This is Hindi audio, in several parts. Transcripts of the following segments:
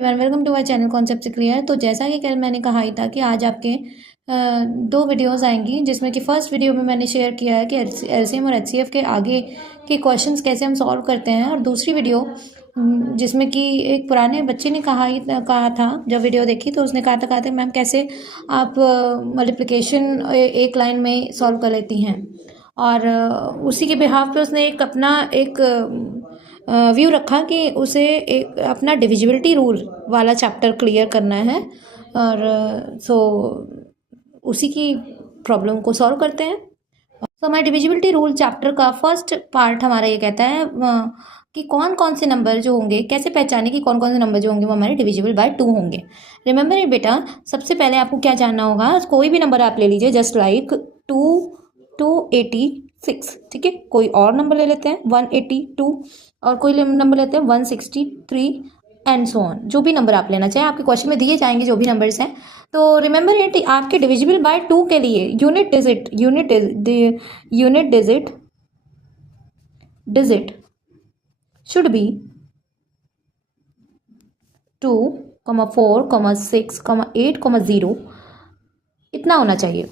Welcome to my channel concept से क्लियर। तो जैसा कि कल मैंने कहा ही था कि आज आपके दो वीडियोस आएंगी, जिसमें कि फर्स्ट वीडियो में मैंने शेयर किया है कि एलसीएम और एचसीएफ के आगे के क्वेश्चंस कैसे हम सॉल्व करते हैं, और दूसरी वीडियो जिसमें कि एक पुराने बच्चे ने कहा था, जब वीडियो देखी तो उसने कहा था मैम कैसे आप मल्टीप्लिकेशन एक लाइन में सॉल्व कर लेती हैं, और उसी के बिहाफ पे उसने एक अपना एक व्यू रखा कि उसे एक अपना डिविजिबिलिटी रूल वाला चैप्टर क्लियर करना है, और सो उसी की प्रॉब्लम को सॉल्व करते हैं। तो हमारे डिविजिबिलिटी रूल चैप्टर का फर्स्ट पार्ट हमारा ये कहता है कि कौन कौन से नंबर जो होंगे, कैसे पहचाने कि कौन कौन से नंबर जो होंगे वो हमारे डिविजिबल बाय 2 होंगे। रिमेंबर ये बेटा, सबसे पहले आपको क्या जानना होगा, कोई भी नंबर आप ले लीजिए, जस्ट लाइक 286, ठीक है। कोई और नंबर ले लेते हैं 182, और कोई नंबर लेते हैं 163 एंड सो ऑन। जो भी नंबर आप लेना चाहें, आपके क्वेश्चन में दिए जाएंगे जो भी नंबर्स हैं। तो रिमेंबर इट, आपके डिविजिबल बाय 2 के लिए यूनिट डिजिट शुड बी 2, 4, 6, 8, 0 इतना होना चाहिए।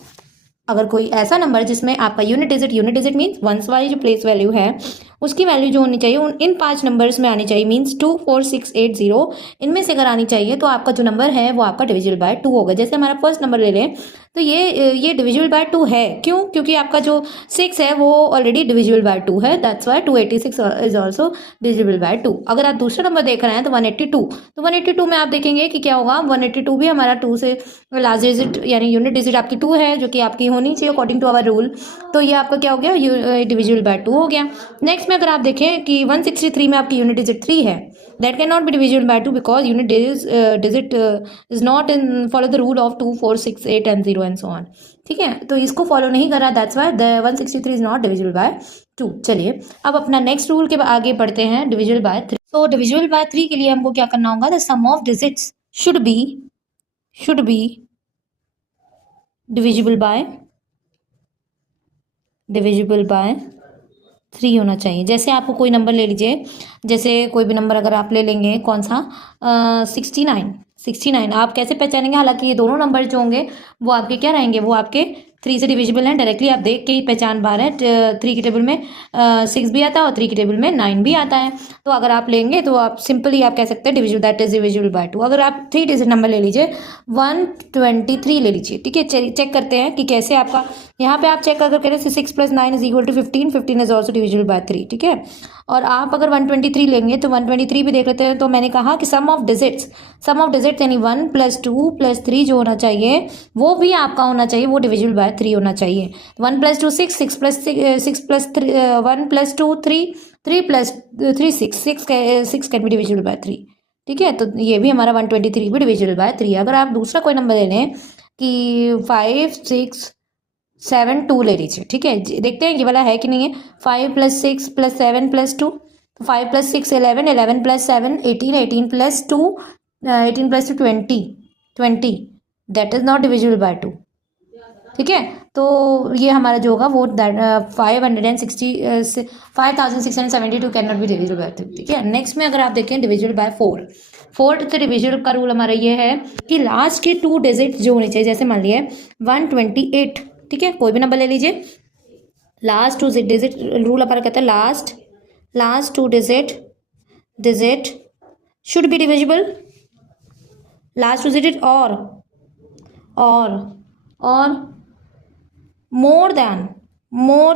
अगर कोई ऐसा नंबर जिसमें आपका यूनिट डिजिट मीन्स वंस वाली जो प्लेस वैल्यू है उसकी वैल्यू जो होनी चाहिए इन 5 नंबर्स में आनी चाहिए, मीन्स 2, 4, 6, 8, 0 इनमें से अगर आनी चाहिए तो आपका जो नंबर है वो आपका डिविजिबल बाय 2 होगा। जैसे हमारा फर्स्ट नंबर ले लें तो ये डिविजिबल बाय 2 है, क्यों? क्योंकि आपका जो 6 है वो ऑलरेडी डिविजिबल बाय 2 है, that's why 286 is also divisible bye 2। अगर आप दूसरा नंबर देख रहे हैं तो 182, तो 182 में आप देखेंगे कि क्या होगा, 182 भी हमारा 2 से लास्ट डिजिट यानी यूनिट डिजिट आपकी 2 है, जो कि आपकी होनी चाहिए अकॉर्डिंग टू आवर रूल। तो ये आपका क्या हो गया, डिविजिबल बाय 2 हो गया। नेक्स्ट में अगर आप देखें कि 163 में आपकी यूनिट डिजिट 3 है, that cannot be divisible by 2 because unit digit is not in follow the rule of 2, 4, 6, 8 and 0 and so on, ठीक है। तो इसको फॉलो नहीं कर रहा, that's why the 163 is not divisible by 2। चलिए अब अपना नेक्स्ट रूल के आगे बढ़ते हैं, डिविजिबल बाय 3। तो डिविजिबल बाय 3 के लिए हमको क्या करना होगा, the sum of digits should be divisible by 3 होना चाहिए। जैसे आपको कोई नंबर ले लीजिए, जैसे कोई भी नंबर अगर आप ले लेंगे, कौन सा 69 आप कैसे पहचानेंगे? हालांकि ये दोनों नंबर जो होंगे वो आपके क्या रहेंगे, वो आपके 3 से डिविजिबल हैं, डायरेक्टली आप देख के ही पहचान पा रहे हैं। 3 की टेबल में 6 भी आता है और 3 की टेबल में 9 भी आता है। तो अगर आप लेंगे तो आप सिंपली आप कह सकते हैं divisible, that is divisible by 2। अगर आप 3 डिजिट नंबर ले लीजिए, 123 ले लीजिए, ठीक है। चेक करते हैं कि कैसे आपका, यहाँ पे आप चेक अगर करें 6 + 9 = 15, 15 इज ऑल्सो डिविजिबल बाय 3, ठीक है। और आप अगर 123 लेंगे तो 123 भी देख लेते हैं। तो मैंने कहा कि सम ऑफ डिजिट्स यानी 1 + 2 + 3 जो होना चाहिए वो भी आपका होना चाहिए, वो डिविजिबल बाय 3 होना चाहिए। 1 + 2 6, 6 + 3 1 + 2 3, 3 + 3 6 कैन बी डिविजिबल बाय 3, ठीक है। तो ये भी हमारा 123 भी डिविजिबल बाय 3। अगर आप दूसरा कोई नंबर ले लें कि 5, 6, 7, 2 ले लीजिए, ठीक है। देखते हैं ये वाला है कि नहीं है। 5 + 6 + 7 + 2, 5 + 6 11, 11 + 7 18, 18 + 2 18 + 2 20 that is not divisible by 2, ठीक है। तो ये हमारा जो होगा वो 5672 can not be divisible bye 2, ठीक है। नेक्स्ट में अगर आप देखें डिविजिबल बाय 4, फोर्थ डिविजिबल का रूल हमारा ये है कि लास्ट के 2 डिजिट जो होने चाहिए, जैसे मान लिए 128, ठीक है। कोई भी नंबर ले लीजिए, लास्ट 2 डिजिट रूल हमारा कहता है last 2 digit should be divisible, last 2 digit और more than 2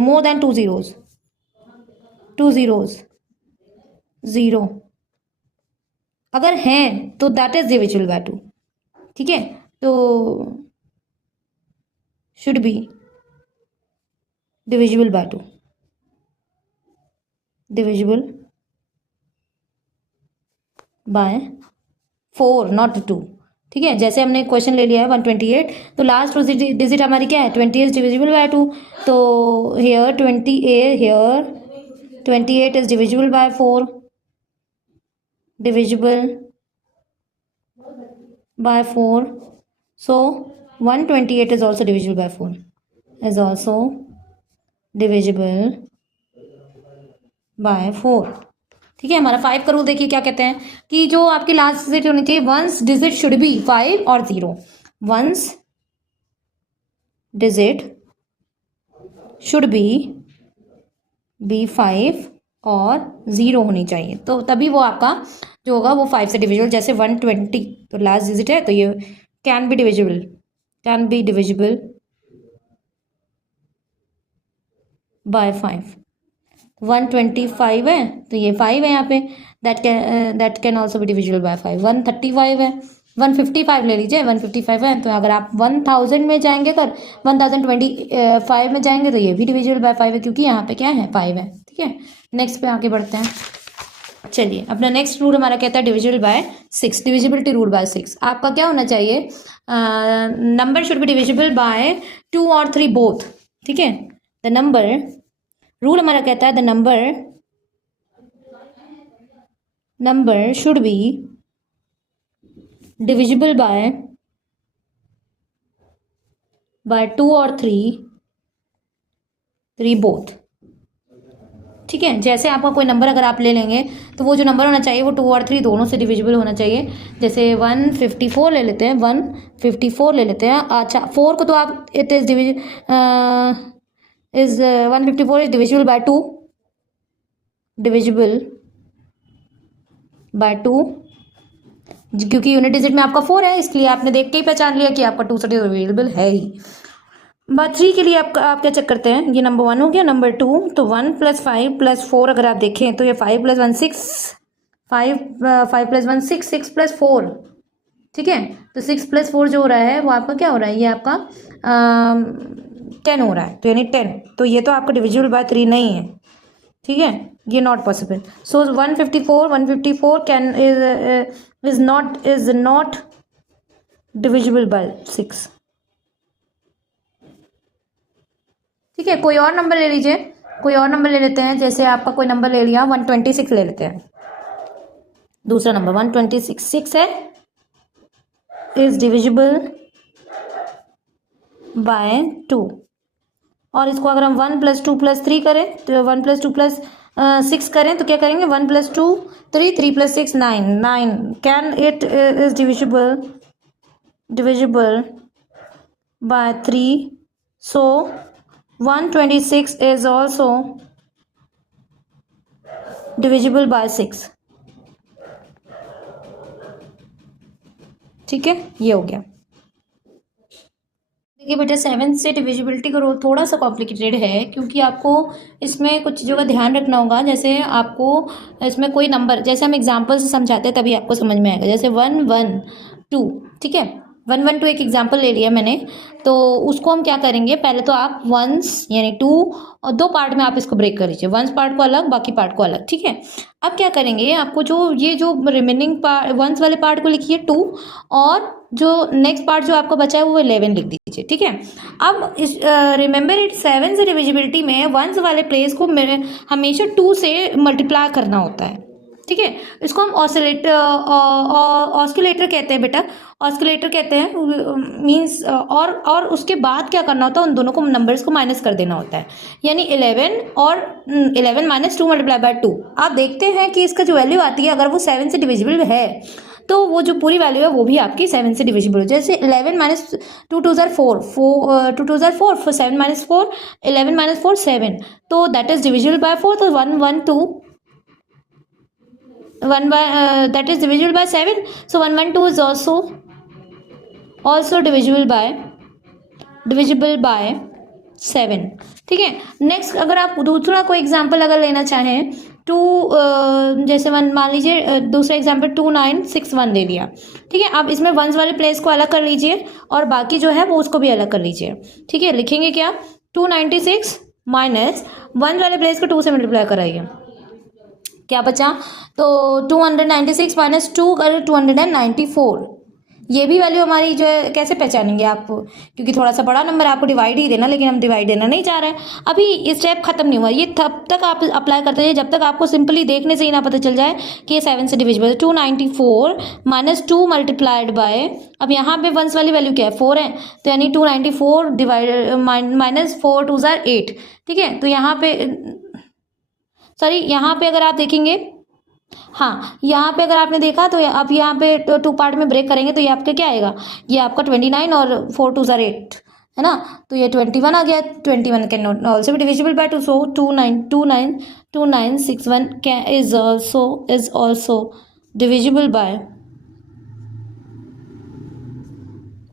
more than 2 zeros 0 अगर हैं तो दैट इज डिविजिबल बाय 2, ठीक है। तो should be divisible bye 2, divisible by 4 not 2, ठीक है। जैसे हमने क्वेश्चन ले लिया है 128, तो लास्ट डिजिट हमारी क्या है, 20 इज डिविजिबल बाय 2। तो here 28 is divisible by 4, divisible by 4, so 128 is also divisible by 4, is also divisible bye 4। ठीक है, हमारा 5 का रूल देखिए क्या कहते हैं कि जो आपकी लास्ट डिजिट होनी चाहिए, वंस डिजिट शुड बी 5 और 0। वंस डिजिट शुड बी 5 और 0 होनी चाहिए, तो तभी वो आपका जो होगा वो 5 से डिविजिबल। जैसे 120 तो लास्ट डिजिट है, तो ये कैन बी डिविजिबल बाय 5। 125 है तो ये 5 है यहाँ पे, that can also be divisible bye 5। 135 है, 155 ले लीजिए, 155 है, तो अगर आप 1000 में जाएंगे, अगर 1025 में जाएंगे तो ये भी डिविजिबल बाय 5 है, क्योंकि यहाँ पे क्या है, 5 है। ठीक है, नेक्स्ट पे आगे बढ़ते हैं। चलिए, अपना नेक्स्ट रूल हमारा कहता है divisible by 6, divisibility rule by 6। आपका क्या होना चाहिए, number should be divisible bye 2 और 3 बोथ। ठीक है, द नंबर, रूल हमारा कहता है the number should be divisible bye 2 और 3 बोथ। ठीक है, जैसे आपका कोई नंबर अगर आप ले लेंगे तो वो जो नंबर होना चाहिए वो 2 और 3 दोनों से डिविजिबल होना चाहिए। जैसे 154 ले लेते हैं, 154 ले लेते हैं। अच्छा, 4 को तो आप it is 154 is divisible by 2, divisible by 2, क्योंकि यूनिट डिजिट में आपका 4 है, इसलिए आपने देख के ही पहचान लिया कि आपका 2 से डिविजिबल है ही। बात 3 के लिए आप क्या चेक करते हैं, ये नंबर 1 हो गया, नंबर 2, तो 1 + 5 + 4 अगर आप देखें तो ये 5 + 1 6, 5 + 1 6, 6 + 4। ठीक है, तो 6 + 4 जो हो रहा है वो आपका क्या हो रहा है, ये आपका 10 हो रहा है, तो यानी 10, तो ये तो आपका डिविजिबल बाय 3 नहीं है। ठीक है, ये not possible. So 154 can is not divisible by 6। ठीक है, कोई और नंबर ले लीजिए, कोई और नंबर ले लेते हैं। जैसे आपका कोई नंबर ले लिया, 126 ले लेते हैं, दूसरा नंबर 126 है, इज डिविजिबल बाय 2। और इसको अगर हम 1 + 2 + 3 करें, तो 1 + 2 + 6 करें तो क्या करेंगे, 1 + 2 3, 3 + 6 9, can it is divisible by 3, so 126 is also divisible by 6। ठीक है, ये हो गया। देखिए बेटा, 7 से डिविजिबिलिटी का रोल थोड़ा सा कॉम्प्लिकेटेड है, क्योंकि आपको इसमें कुछ चीज़ों का ध्यान रखना होगा। जैसे आपको इसमें कोई नंबर, जैसे हम एग्जाम्पल से समझाते हैं तभी आपको समझ में आएगा। जैसे 112, ठीक है, 112 एक एग्जाम्पल ले लिया मैंने, तो उसको हम क्या करेंगे, पहले तो आप वंस यानी 2 और 2 पार्ट में आप इसको ब्रेक कर लीजिए, वंस पार्ट को अलग, बाकी पार्ट को अलग। ठीक है, अब क्या करेंगे, आपको जो रिमेनिंग पार्ट, वंस वाले पार्ट को लिखिए 2, और जो नेक्स्ट पार्ट जो आपका बचा है वो 11 लिख दीजिए। ठीक है, अब इस रिमेंबर इट, 7 से डिविजिबिलिटी में वंस वाले प्लेस को हमेशा 2 से मल्टीप्लाई करना होता है। ठीक है, इसको हम ऑस्किलेटर कहते हैं बेटा, ऑस्किलेटर कहते हैं, मीन्स और उसके बाद क्या करना होता है, उन दोनों को नंबर्स को माइनस कर देना होता है, यानी 11 और 11 - 2 × 2। आप देखते हैं कि इसका जो वैल्यू आती है, अगर वो 7 से डिविजिबल है तो वो जो पूरी वैल्यू है वो भी आपकी 7 से डिविजिबल हो। जैसे 11 - 2 = 4, 2 = 4, 7 - 4, 11 - 4 7, तो दैट इज डिविजिबल बाय 4, तो 112 that is divisible by 7, so 112 is also divisible by 7। ठीक है, नेक्स्ट अगर आप दूसरा कोई एग्जांपल अगर लेना चाहें, 2 जैसे 1 मान लीजिए, दूसरा एग्जांपल 2961 ले लिया। ठीक है, आप इसमें वंस वाले प्लेस को अलग कर लीजिए और बाकी जो है वो उसको भी अलग कर लीजिए। ठीक है, लिखेंगे क्या, 296 माइनस 1 वाले प्लेस को 2 से मल्टीप्लाई कराइए, क्या बचा, तो 296 - 2 कर 294। ये भी वैल्यू हमारी जो है कैसे पहचानेंगे आप, क्योंकि थोड़ा सा बड़ा नंबर आपको डिवाइड ही देना, लेकिन हम डिवाइड देना नहीं चाह रहे हैं। अभी ये स्टेप खत्म नहीं हुआ, ये तब तक आप अप्लाई करते हैं जब तक आपको सिंपली देखने से ही ना पता चल जाए कि ये 7 से डिविजिबल है। 294 - 2 मल्टीप्लाइड बाय, अब यहाँ पे वंस वाली वैल्यू क्या है, 4 है, तो यानी 294 डिवाइड -4 × 2 = 8। ठीक है, तो यहाँ पे सॉरी, यहाँ पे अगर आप देखेंगे, हाँ यहाँ पे अगर आपने देखा तो आप यहाँ पे टू पार्ट में ब्रेक करेंगे तो ये आपका क्या आएगा, ये आपका 29 और 4 2 ज़ार 8 है ना, तो ये 21 आ गया। 21 can not also be divisible bye 2, so 2961 can is also divisible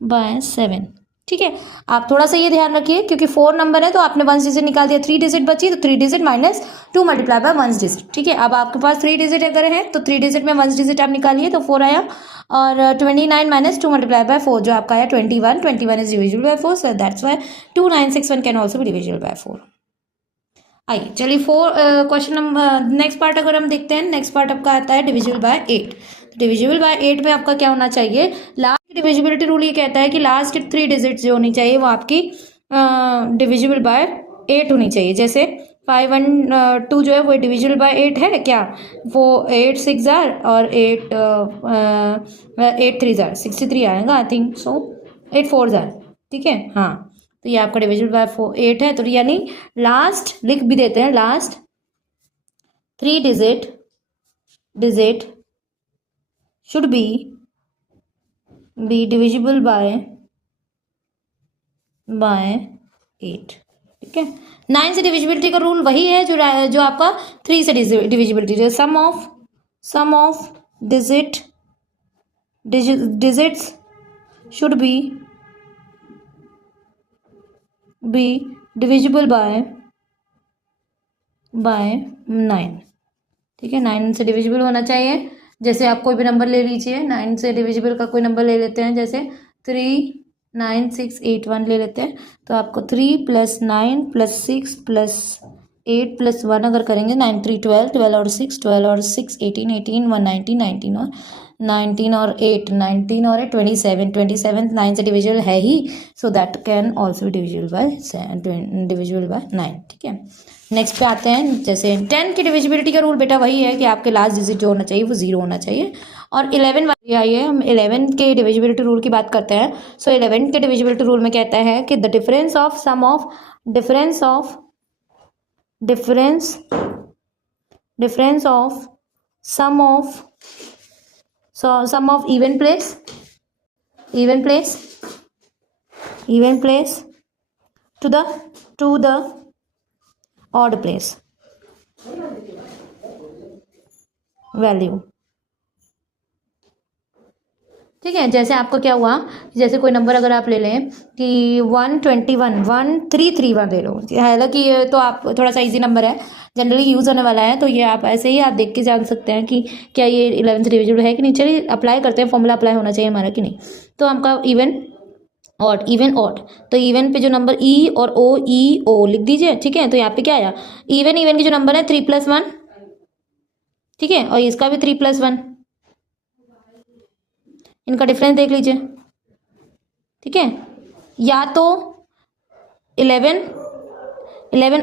bye 7। ठीक है, आप थोड़ा सा ये ध्यान रखिए क्योंकि 4 नंबर है तो आपने 1 डिजिट निकाल दिया, 3 डिजिट बची तो 3 digit minus 2 multiply by 1 digit. ठीक है, अब आपके पास 3 डिजिट अगर है तो 3 डिजिट में 1 डिजिट आप निकालिए तो 4 आया, और 29 माइनस 2 मल्टीप्लाई बाय 4 जो आपका आया 21 is divisible by 4, so that's why 2961 can also be divisible bye 4। आइए चलिए क्वेश्चन नंबर नेक्स्ट पार्ट अगर हम देखते हैं, नेक्स्ट पार्ट आपका आता है डिविजिबल बाय 8। डिविजिबल बाय 8 में आपका क्या होना चाहिए, लास्ट डिविजिबिलिटी रूल ये कहता है कि लास्ट 3 डिजिट जो होनी चाहिए वो आपकी डिविजिबल बाय 8 होनी चाहिए। जैसे 5 1 2 जो है वो डिविजिबल बाय 8 है क्या, वो 8 6 ज़ार और 8 3 ज़ार 63 आएगा आई थिंक सो, 8 4 ज़ार। ठीक है, हाँ तो ये आपका डिविजिबल बाय 8 है, तो यानी लास्ट लिख भी देते हैं, last 3 digit should be divisible by 8। ठीक है, 9 से डिविजिबिलिटी का रूल वही है जो आपका 3 से डिविजिबिलिटी, जो sum of digits should be divisible by 9। ठीक है, 9 से डिविजिबल होना चाहिए। जैसे आप कोई भी नंबर ले लीजिए, 9 से डिविजिबल का कोई नंबर ले लेते हैं, जैसे 3 9 6 8 1 ले लेते हैं, तो आपको 3 + 9 + 6 + 8 + 1 अगर करेंगे 9 3 12 12 और 6 12 और 6 18 18 1 19 19 और 19 और 8 19 और 8 27 9 से डिविजिबल है ही, so that can also divisible by 9। ठीक है, नेक्स्ट पे आते हैं। जैसे 10 की डिविजिबिलिटी का रूल बेटा वही है कि आपके लास्ट डिजिट जो होना चाहिए वो 0 होना चाहिए, और 11 वाली आई है, हम 11 के डिविजिबिलिटी रूल की बात करते हैं। सो 11 के डिविजिबिलिटी रूल में कहता है कि the difference of sum of even place to the odd place value. ठीक है, जैसे आपको क्या हुआ, जैसे कोई नंबर अगर आप ले लें कि 121 1331 ले लो, हालांकि ये तो आप थोड़ा सा इजी नंबर है, जनरली यूज़ होने वाला है, तो ये आप ऐसे ही आप देख के जान सकते हैं कि क्या ये 11 से डिविजिबल है कि नहीं। चलिए अप्लाई करते हैं, फॉर्मूला अप्लाई होना चाहिए हमारा कि नहीं। तो आपका इवन ऑड, तो इवन पे जो नंबर ई और ओ लिख दीजिए। ठीक है, तो यहाँ पे क्या आया, इवन के जो नंबर है 3 + 1, ठीक है, और इसका भी 3 + 1, इनका डिफरेंस देख लीजिए। ठीक है, या तो 11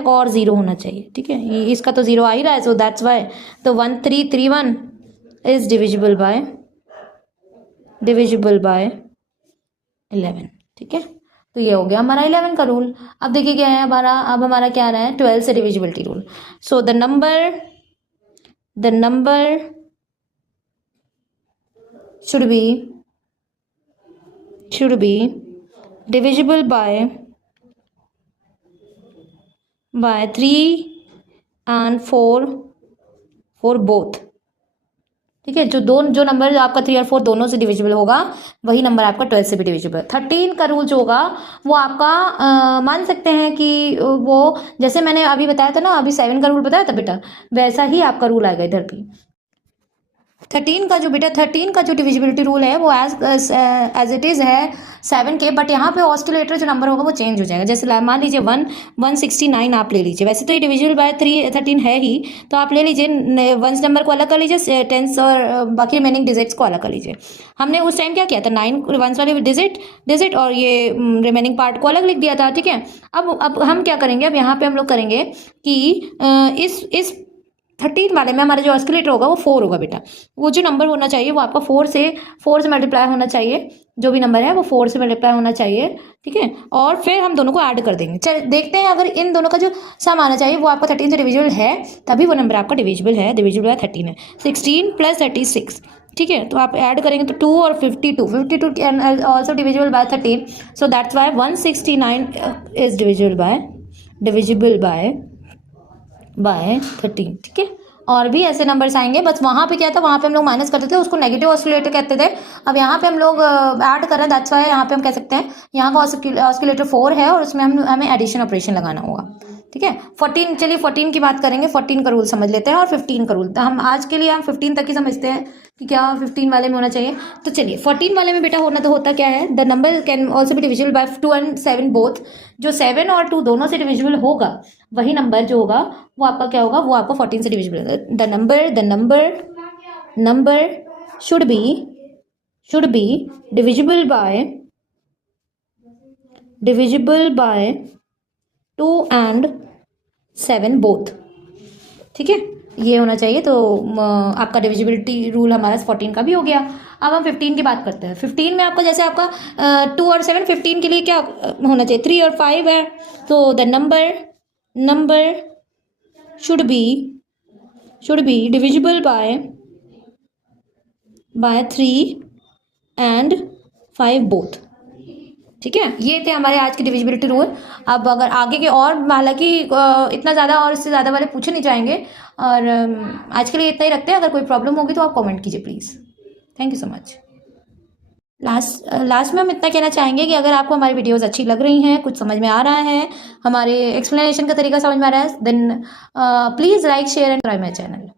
और 0 होना चाहिए। ठीक है, ये इसका तो 0 आ ही रहा है, सो दैट्स वाई तो 1331 इज डिविजिबल बाय 11। ठीक है, तो ये हो गया हमारा 11 का रूल। अब देखिए क्या है हमारा क्या आ रहा है, 12 से divisibility rule. So the number should be divisible by 3 and 4 for both। ठीक है, जो नंबर आपका 3 और 4 दोनों से डिविजिबल होगा वही नंबर आपका 12 से भी डिविजिबल। 13 का रूल जो होगा वो आपका मान सकते हैं कि वो जैसे मैंने अभी बताया था ना, अभी 7 का रूल बताया था बेटा, वैसा ही आपका रूल आएगा इधर भी। 13 का जो डिविजिबिलिटी रूल है वो एज इट इज़ है 7 के, बट यहाँ पे ऑस्किलेटर जो नंबर होगा वो चेंज हो जाएगा। जैसे मान लीजिए 169 आप ले लीजिए, वैसे तो ये डिविजिबल बाय 13 है ही, तो आप ले लीजिए वंस नंबर को अलग कर लीजिए, टेंस और बाकी रिमेनिंग डिजिट्स को अलग कर लीजिए। हमने उस टाइम क्या किया था, 9 वंस वाले डिजिट और ये रिमेनिंग पार्ट को अलग लिख दिया था। ठीक है, अब हम क्या करेंगे, अब यहाँ पे हम लोग करेंगे कि इस 13 वाले में हमारा जो ऑस्किलेटर होगा वो 4 होगा बेटा। वो जो नंबर होना चाहिए वो आपका 4 से मल्टीप्लाई होना चाहिए, जो भी नंबर है वो 4 से मल्टीप्लाई होना चाहिए, ठीक है। और फिर हम दोनों को ऐड कर देंगे। चल देखते हैं, अगर इन दोनों का जो सम आना चाहिए वो आपका 13 से डिविजिबल है, तभी वो नंबर आपका डिविजिबल है, डिविजिबल बाय 13 है। 16 + 36, ठीक है। तो आप ऐड करेंगे तो 2 और 52 can also divisible bye 13, so that's why 169 is divisible by 13, ठीक है। और भी ऐसे नंबर्स आएंगे, बस वहाँ पे क्या था, वहाँ पे हम लोग माइनस करते थे, उसको नेगेटिव ऑस्किलेटर कहते थे। अब यहाँ पे हम लोग ऐड कर रहे हैं, दैट्स वाई यहाँ पे हम कह सकते हैं यहाँ का ऑस्किलेटर 4 है और उसमें हमें एडिशन ऑपरेशन लगाना होगा, ठीक है। 14, चलिए 14 की बात करेंगे। 14 का रूल समझ लेते हैं और 15 का रूल, हम आज के लिए हम 15 तक ही समझते हैं कि क्या 15 वाले में होना चाहिए। तो चलिए 14 वाले में बेटा होता क्या है, the number can also be divisible bye 2 and 7 both. जो 7 और 2 दोनों से डिविजिबल होगा वही नंबर जो होगा वो आपका क्या होगा, वो आपका 14 से डिविजिबल होगा। The number should be divisible bye 2 and 7 both, ठीक है, ये होना चाहिए। तो आपका डिविजिबिलिटी रूल हमारा 14 का भी हो गया। अब हम 15 की बात करते हैं। 15 में आपका जैसे आपका 2 और 7, 15 के लिए क्या होना चाहिए, 3 और 5 है, तो the number should be divisible by 3 and 5 both, ठीक है। ये थे हमारे आज के डिविजिबिलिटी रूल। अब अगर आगे के और, हालांकि इतना ज़्यादा और इससे ज़्यादा वाले पूछे नहीं जाएंगे, और आज के लिए इतना ही रखते हैं। अगर कोई प्रॉब्लम होगी तो आप कमेंट कीजिए please. Thank you so much. Last में हम इतना कहना चाहेंगे कि अगर आपको हमारी वीडियोस अच्छी लग रही हैं, कुछ समझ में आ रहा है, हमारे एक्सप्लेनेशन का तरीका समझ में आ रहा है, then please like share and subscribe my channel.